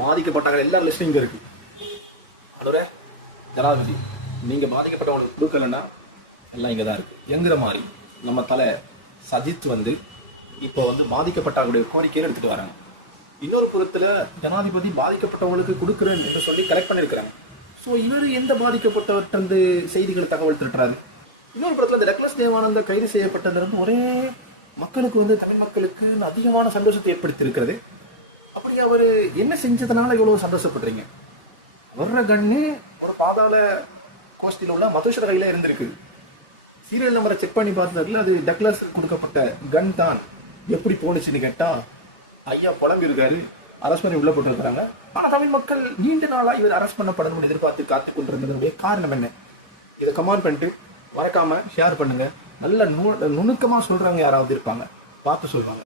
பாதிக்கப்பட்டாங்க எல்லா லிஸ்டும் இங்க இருக்கு. அதோட ஜனாதிபதி நீங்க பாதிக்கப்பட்டவங்களுக்கு கொடுக்கலன்னா எல்லாம் இங்கதான் இருக்கு என்கிற மாதிரி நம்ம தலை சஜித் இப்போ பாதிக்கப்பட்டவங்களுடைய கோரிக்கையை எடுத்துட்டு வராங்க. இன்னொரு புறத்துல ஜனாதிபதி பாதிக்கப்பட்டவங்களுக்கு கொடுக்குறேன் என்று சொல்லி கலெக்ட் பண்ணிருக்கிறாங்க. ஸோ இவர் எந்த பாதிக்கப்பட்டவர்கிட்ட செய்திகள் தகவல் திரட்டுறாரு. இன்னொரு புறத்துல இந்த டக்ளஸ் தேவானந்தா கைது செய்யப்பட்டது ஒரே மக்களுக்கு தமிழ் மக்களுக்கு அதிகமான சந்தோஷத்தை ஏற்படுத்தி இருக்கிறது. அப்படி அவர் என்ன செஞ்சதுனால இவ்வளவு சந்தோஷப்படுறீங்க? வர்ற கண்ணு ஒரு பாதாள கோஷ்டியில் உள்ள மதுஷர கையில இருந்திருக்கு. சீரியல் நம்பரை செக் பண்ணி பார்த்ததுல அது டக்ளஸ் கொடுக்கப்பட்ட கன் தான். எப்படி போனுச்சுன்னு கேட்டா ஐயா புலம்பி இருக்காரு, அரெஸ்ட் பண்ணி உள்ள போட்டு இருக்கிறாங்க. ஆனா தமிழ் மக்கள் நீண்ட நாளா இவர் அரெஸ்ட் பண்ணப்படணும்னு எதிர்பார்த்து காத்து கொண்டிருந்ததுடைய காரணம் என்ன? இதை கமெண்ட் பண்ணிட்டு மறக்காம ஷேர் பண்ணுங்க. நல்ல நுணுக்கமா சொல்றவங்க யாராவது இருப்பாங்க, பார்த்து சொல்லுவாங்க.